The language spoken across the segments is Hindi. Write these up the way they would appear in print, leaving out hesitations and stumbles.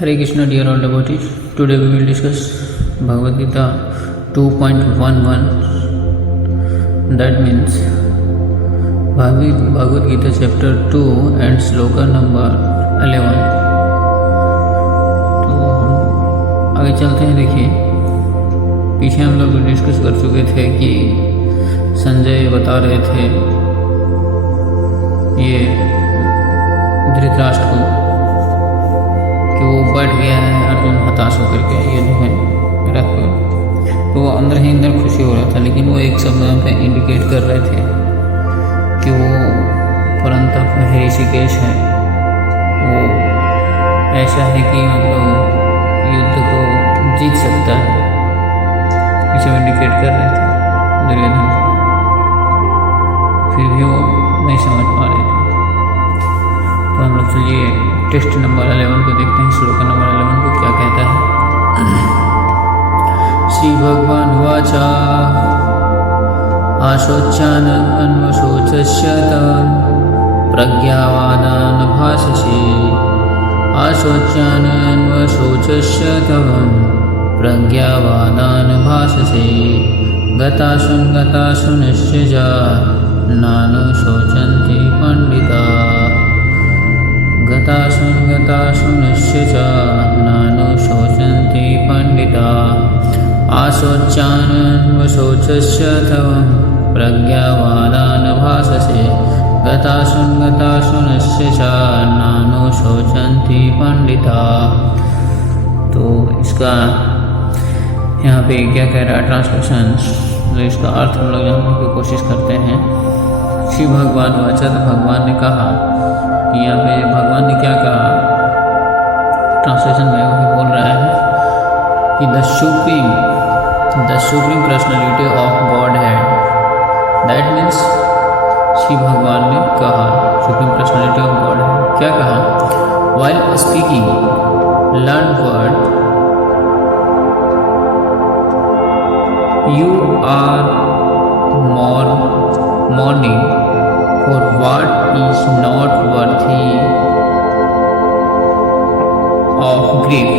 Hare Krishna, dear all devotees. Today we will discuss Bhagavad Gita 2.11. That means Bhagavad Gita chapter 2 and sloka number 11. तो हम आगे चलते हैं। देखिए, पीछे हम लोग डिस्कस कर चुके थे कि संजय बता रहे थे ये धृतराष्ट्र को कि वो बैठ गया है अर्जुन हताश होकर के युद्ध में रख कर। तो वो अंदर ही अंदर खुशी हो रहा था, लेकिन वो एक शब्द पे इंडिकेट कर रहे थे कि वो परंतप ऋषिकेश है, वो ऐसा है कि मतलब युद्ध को जीत सकता है, इसे इंडिकेट कर रहे थे दुर्योधन को। फिर भी वो नहीं समझ पा रहे थे। तो हम लोग चलिए टेस्ट नंबर 11 को देखते हैं। श्लोक नंबर 11 को क्या कहता है। श्री भगवान वाचा आशोच्यान्वशोचस्यतं प्रज्ञावादान् भाषसे आशोच्यान्वशोचस्यतं प्रज्ञावादान् भाषसे गताशु निश्चया नानुशोचन्ति पंडिता गताशु निश्चया नानुशोचन्ति पंडिता आशोच्यान्वशोचस्यतं प्रज्ञावादान् भाषसे गताशु निश्चया नानुशोचन्ति पंडिता। तो इसका यहाँ पे क्या कह रहा है ट्रांसलेशन, तो इसका अर्थ हम लोग जानने की कोशिश करते हैं। श्री भगवान वाचा, तो भगवान ने कहा कि यहाँ पे भगवान ने क्या कहा, ट्रांसलेशन में वही बोल रहा है कि the supreme personality of God head, that means Shri भगवान ने कहा supreme personality of God head क्या कहा, while speaking learn word you are mourning for what is not worthy of grief.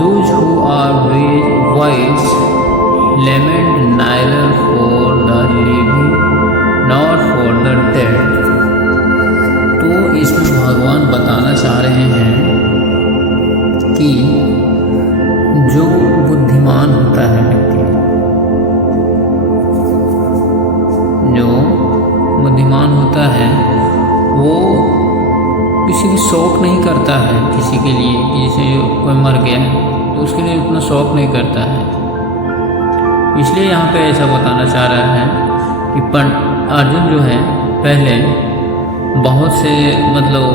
Those who are wise lament neither for the living nor for the dead. तो इसमें भगवान बताना चाह रहे हैं कि जो बुद्धिमान होता है व्यक्ति, जो बुद्धिमान होता है वो किसी की शौक नहीं करता है, किसी के लिए कि जैसे कोई मर गया है तो उसके लिए उतना शौक नहीं करता है। इसलिए यहाँ पे ऐसा बताना चाह रहा है कि अर्जुन जो है पहले बहुत से मतलब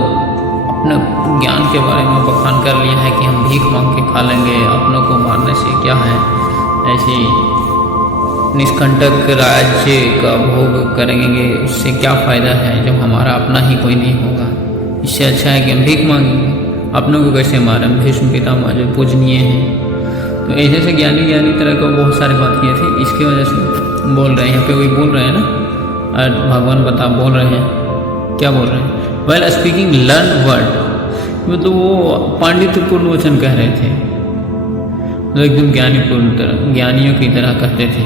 अपने ज्ञान के बारे में बखान कर लिया है कि हम भीख मांग के खा लेंगे, अपनों को मारने से क्या है, ऐसे निष्कंटक राज्य का भोग करेंगे उससे क्या फ़ायदा है जब हमारा अपना ही कोई नहीं होगा। इससे अच्छा है कि हम भीख मांगेंगे, अपनों को कैसे मारें। भीष्म पितामह जो पूजनीय हैं, तो ऐसे ज्ञानी तरह का बहुत सारी बात किए थे, इसकी वजह से बोल रहे हैं। यहाँ पे वही बोल रहे हैं ना, और भगवान बोल रहे हैं, क्या बोल रहे हैं, वेल स्पीकिंग लर्न वर्ड, मतलब वो पांडित्यपूर्ण वचन कह रहे थे, तो एकदम ज्ञानियों की तरह कहते थे।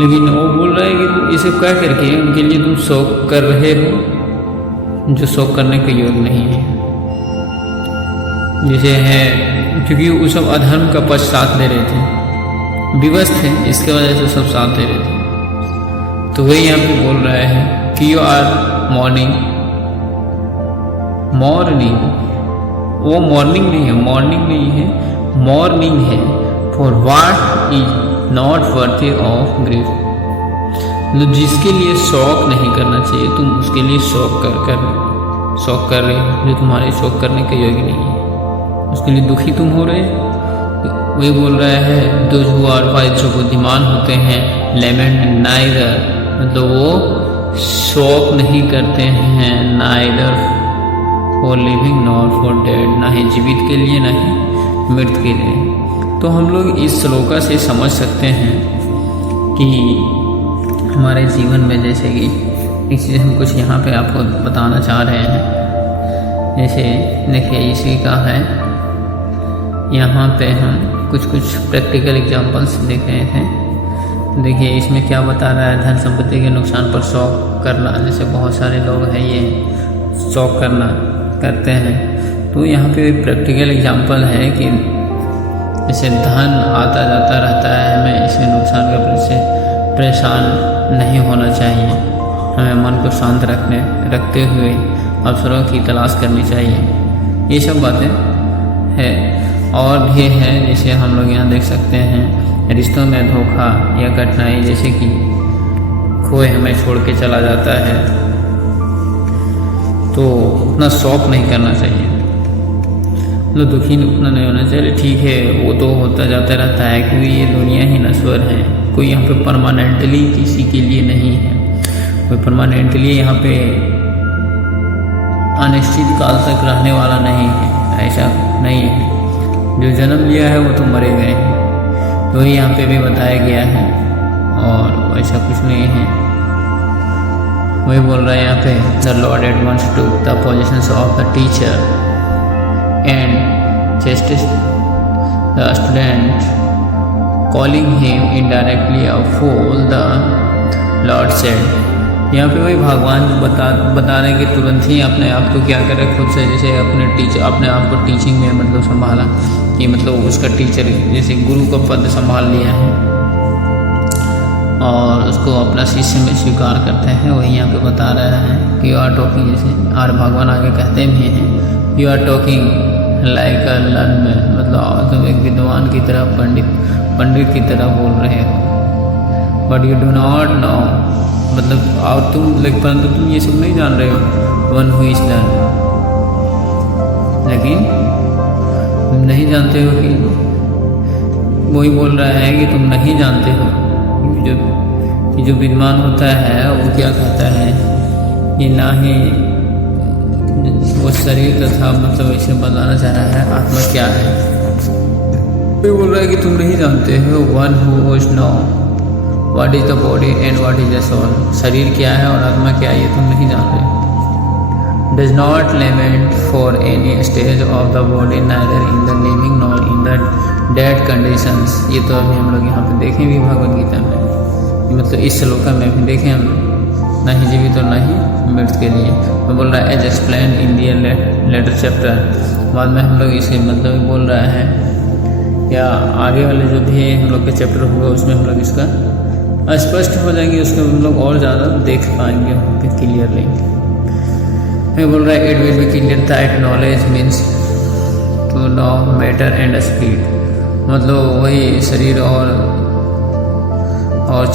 लेकिन वो बोल रहे हैं कि इसे कह करके उनके लिए तुम शौक कर रहे हो जो शौक करने के योग्य नहीं है, जैसे है क्योंकि वो सब अधर्म का पक्ष साथ दे रहे थे, विवश थे, इसके वजह से सब साथ दे रहे थे। तो वही यहाँ पे बोल रहा है कि यू आर मॉर्निंग, वो मॉर्निंग नहीं है, मॉर्निंग है for what is not worthy of grief. मतलब जिसके लिए शौक नहीं करना चाहिए तुम उसके लिए शौक कर रहे हो, जो तुम्हारे शौक करने के योग्य नहीं है, उसके लिए दुखी तुम हो रहे हो। वही बोल रहा है दोज हु आर वाइज, जो बुद्धिमान होते हैं, लेमेंट नाइदर, मतलब वो शौक नहीं करते हैं, neither for living nor for dead, ना ही जीवित के लिए ना ही मृत के लिए। तो हम लोग इस श्लोका से समझ सकते हैं कि हमारे जीवन में जैसे कि एक चीज़ हम कुछ यहाँ पे आपको बताना चाह रहे हैं जैसे देखिए इसी का है, यहाँ पे हम कुछ प्रैक्टिकल एग्जांपल्स देख रहे थे। देखिए इसमें क्या बता रहा है, धन संपत्ति के नुकसान पर शौक करना। जैसे बहुत सारे लोग हैं ये शौक करते हैं, तो यहाँ पे प्रैक्टिकल एग्जांपल है कि जैसे धन आता जाता रहता है, हमें इसके नुकसान के प्रति से परेशान नहीं होना चाहिए। हमें मन को शांत रखते हुए अवसरों की तलाश करनी चाहिए। ये सब बातें है और भी है। जैसे हम लोग यहाँ देख सकते हैं, रिश्तों में धोखा या कठिनाई, जैसे कि कोई हमें छोड़ के चला जाता है तो उतना शौक नहीं करना चाहिए, मतलब दुखी उतना नहीं होना चाहिए। ठीक है, वो तो होता जाता रहता है क्योंकि ये दुनिया ही नश्वर है। कोई यहाँ पे परमानेंटली किसी के लिए नहीं है, कोई परमानेंटली यहाँ पे अनिश्चित काल तक रहने वाला नहीं है, ऐसा नहीं है। जो जन्म लिया है वो तो मरे गए हैं, तो यहाँ पे भी बताया गया है और ऐसा कुछ नहीं है। वही बोल रहा है यहाँ पे, the lord at once took the positions of the teacher and chastised the student, calling him indirectly a fool, the lord said. यहाँ पे वही भगवान बता रहे हैं कि तुरंत ही अपने आप को क्या करे, खुद से जैसे अपने आप को टीचिंग में मतलब संभाला, कि मतलब उसका टीचर जैसे गुरु का पद संभाल लिया है और उसको अपना शिष्य में स्वीकार करते हैं। वही यहाँ पे बता रहा है कि यू आर टॉकिंग, जैसे और भगवान आगे कहते भी हैं, you are talking like a learn man, मतलब तुम एक विद्वान की तरह पंडित की तरह बोल रहे हो, but you do not know, मतलब और परंतु तुम ये सब नहीं जान रहे हो। वन हु इज लर्न, लेकिन तुम नहीं जानते हो कि वही बोल रहा है कि तुम नहीं जानते हो। जो विद्वान होता है वो क्या कहता है कि ना ही वो शरीर तथा मतलब ऐसे बताना चाह रहा है आत्मा क्या है। वो बोल रहा है कि तुम नहीं जानते हो। One who is know what is the body and what is the soul, शरीर क्या है और आत्मा क्या है ये तुम नहीं जान रहे। Does not limit for any stage of the body neither in the living nor in the dead conditions. ये तो अभी हम लोग यहाँ पे देखें भी भगवद गीता में, मतलब इस श्लोक में भी देखें हम, ना ही जीवित और ना ही मृत के लिए। तो बोल रहा है as explain in the later chapter, बाद में हम लोग इसे मतलब बोल रहा है या आगे वाले जो भी हम लोग के चैप्टर होगा उसमें हम लोग इसका स्पष्ट हो जाएंगे, उसको हम लोग और ज़्यादा देख पाएंगे वहाँ पे क्लियरली। मैं बोल रहा है it will be clear that knowledge means to know matter and spirit, मतलब वही शरीर और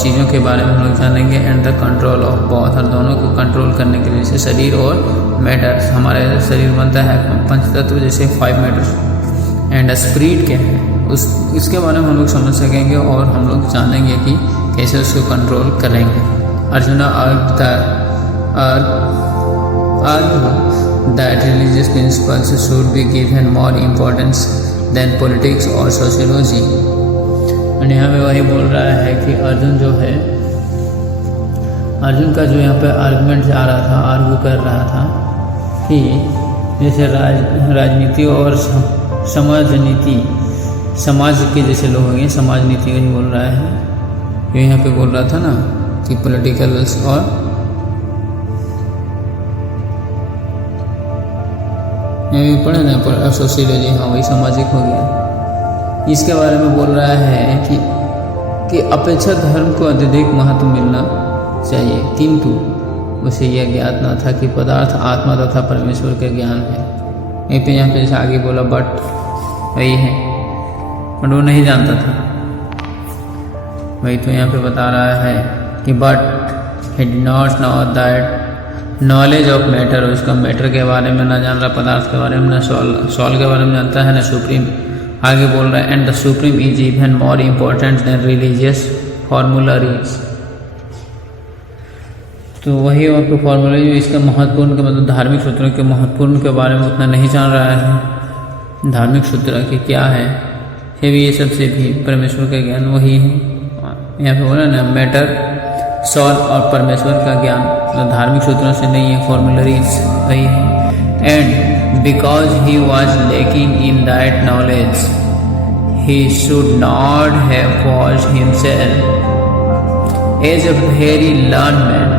चीज़ों के बारे में हम लोग जानेंगे, and the control of both, और दोनों को कंट्रोल करने के लिए, जैसे शरीर और मैटर, हमारे शरीर बनता है पंच तत्व जैसे 5 मैटर, एंड स्पीड क्या है इसके बारे में हम लोग समझ सकेंगे और हम लोग जानेंगे कि कैसे उसको कंट्रोल करेंगे। Arjuna that religious principles should be given more importance than politics और सोशियोलॉजी। और यहाँ पे वही बोल रहा है कि अर्जुन जो है, अर्जुन का जो यहाँ पे आर्गूमेंट जा रहा था, आर्गू कर रहा था कि जैसे राजनीति और समाज के जैसे लोग होंगे, समाज नीति वही बोल रहा है। ये यहाँ पे बोल रहा था ना कि पॉलिटिकल्स और पढ़े ना पर सोशियोलॉजी, हाँ वही सामाजिक हो गया। इसके बारे में बोल रहा है कि अपेक्षा धर्म को अत्यधिक महत्व मिलना चाहिए, किंतु उसे यह ज्ञात न था कि पदार्थ आत्मा तथा परमेश्वर का ज्ञान है। यहीं पे यहाँ पे जैसे आगे बोला बट वही है, बट वो नहीं जानता था। वही तो यहाँ पे बता रहा है कि but he did not know that knowledge of matter, उसका मैटर के बारे में ना जान रहा, पदार्थ के बारे में ना सॉल के बारे में जानता है ना सुप्रीम। आगे बोल रहा है and the supreme is even more important than religious formularies. तो वही आपको फॉर्मूलरी इसका महत्वपूर्ण का मतलब धार्मिक सूत्रों के महत्वपूर्ण के बारे में उतना नहीं जान रहा है। धार्मिक सूत्र के क्या है फिर भी ये सबसे भी परमेश्वर का ज्ञान वही है। यहाँ पे बोला ना मैटर सॉल और परमेश्वर का ज्ञान मतलब धार्मिक सूत्रों से नहीं है, फॉर्मूलरीज वही है। And because he was lacking in that knowledge, he should not have forced himself as a very learned man.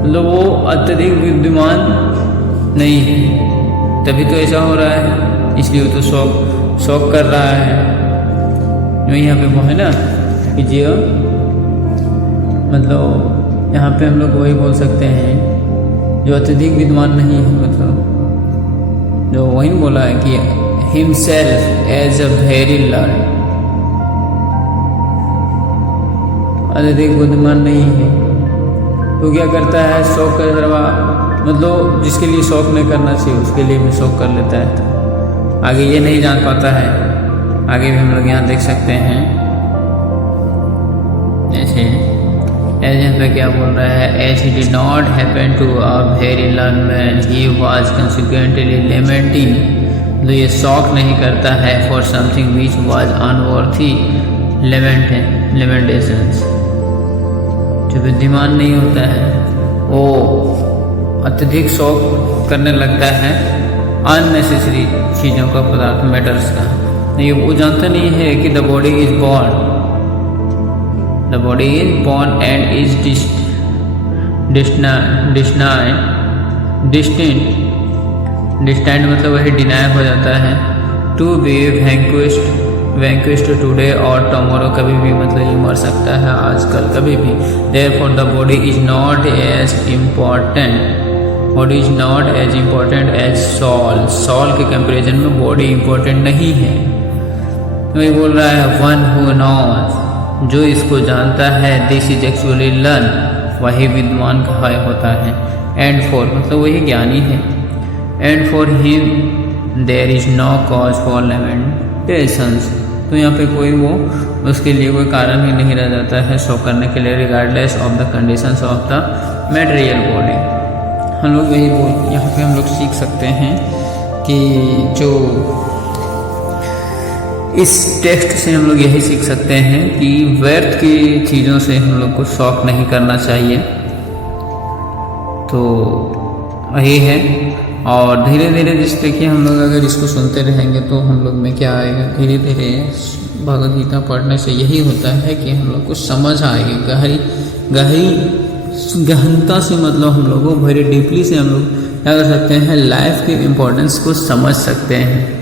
मतलब वो अत्यधिक विद्वान नहीं है, तभी तो ऐसा हो रहा है, इसलिए वो तो शौक कर रहा है। यहाँ पे वो है ना कि जो मतलब यहाँ पे हम लोग वही बोल सकते हैं जो अत्यधिक विद्वान नहीं है, मतलब जो वही बोला है कि himself as a very learned, अत्यधिक बुद्धिमान नहीं है तो क्या करता है, शौक कर रहा, मतलब जिसके लिए शौक नहीं करना चाहिए उसके लिए भी शौक कर लेता है। तो आगे ये नहीं जान पाता है, आगे भी हम लोग यहाँ देख सकते हैं। ऐसे यहाँ पे क्या बोल रहा है, as he did not happen to a very learned man, he was consequently lamenting, तो ये शौक नहीं करता है for something which was unworthy lamentations। जो बुद्धिमान नहीं होता है वो अत्यधिक शौक करने लगता है अननेसेसरी चीज़ों का, पदार्थ मैटर्स का। ये वो जानता नहीं है कि the body is born and is distant मतलब वही डिनाई हो जाता है। टू बी वैंक्विस्ड टुडे और टमोरो, कभी भी मतलब ये मर सकता है आजकल कभी भी। Therefore the body is not as important as soul के कंपेरिजन में बॉडी इम्पोर्टेंट नहीं है। तो ये बोल रहा है वन हु नॉज, जो इसको जानता है, दिस इज एक्चुअली लर्न, वही विद्वान कहा होता है। एंड फॉर मतलब वही ज्ञानी है। And for him there is no cause for lamentations, तो यहाँ पे कोई वो उसके लिए कोई कारण ही नहीं रह जाता है शौक करने के लिए, regardless of the conditions of the material body. हम लोग यही यहाँ पे हम लोग सीख सकते हैं कि जो इस टेक्स्ट से हम लोग यही सीख सकते हैं कि व्यर्थ की चीज़ों से हम लोग को शौक नहीं करना चाहिए। तो वही है। और धीरे धीरे जिस देखिए हम लोग अगर इसको सुनते रहेंगे तो हम लोग में क्या आएगा, धीरे धीरे भगवद गीता पढ़ने से यही होता है कि हम लोग को समझ आएगी, गहनता से, मतलब हम लोग को वेरी डीपली से हम लोग क्या कर सकते हैं, लाइफ के इम्पोर्टेंस को समझ सकते हैं,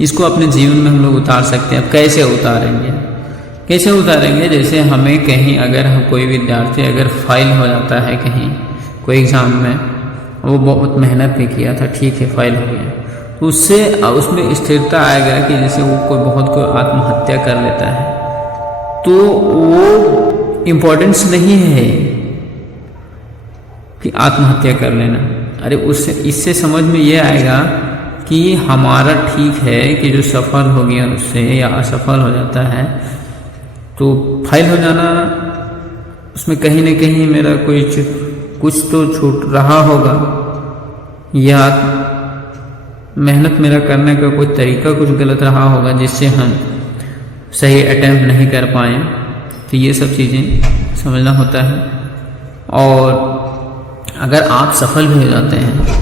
इसको अपने जीवन में हम लोग उतार सकते हैं। अब कैसे उतारेंगे, जैसे हमें कहीं अगर हम कोई विद्यार्थी अगर फेल हो जाता है कहीं कोई एग्ज़ाम में, वो बहुत मेहनत भी किया था, ठीक है फेल हो गया, तो उसमें स्थिरता आएगा कि जैसे वो कोई आत्महत्या कर लेता है, तो वो इम्पोर्टेंस नहीं है कि आत्महत्या कर लेना। अरे इससे समझ में ये आएगा कि हमारा ठीक है कि जो सफल हो गया उससे या असफल हो जाता है, तो फेल हो जाना उसमें कहीं ना कहीं मेरा कुछ तो छूट रहा होगा, या मेहनत मेरा करने का कोई तरीका कुछ गलत रहा होगा जिससे हम सही अटेम्प्ट नहीं कर पाए। तो ये सब चीज़ें समझना होता है। और अगर आप सफल भी हो जाते हैं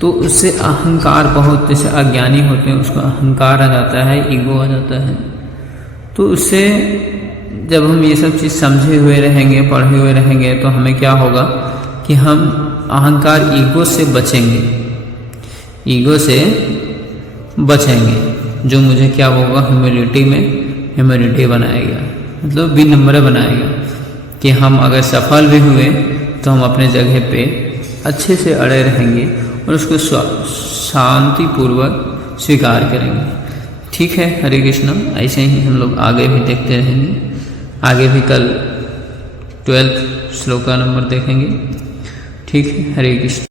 तो उससे अहंकार, बहुत जैसे अज्ञानी होते हैं उसको अहंकार आ जाता है, ईगो आ जाता है। तो उससे जब हम ये सब चीज़ समझे हुए रहेंगे, पढ़े हुए रहेंगे, तो हमें क्या होगा कि हम अहंकार, ईगो से बचेंगे, जो मुझे क्या होगा, ह्यूमिलिटी बनाएगा, मतलब विनम्र बनाएगा कि हम अगर सफल भी हुए तो हम अपने जगह पे अच्छे से अड़े रहेंगे और उसको शांतिपूर्वक स्वीकार करेंगे। ठीक है, हरे कृष्ण। ऐसे ही हम लोग आगे भी देखते रहेंगे, आगे भी कल 12th श्लोक का नंबर देखेंगे। ठीक है, हरे कृष्ण।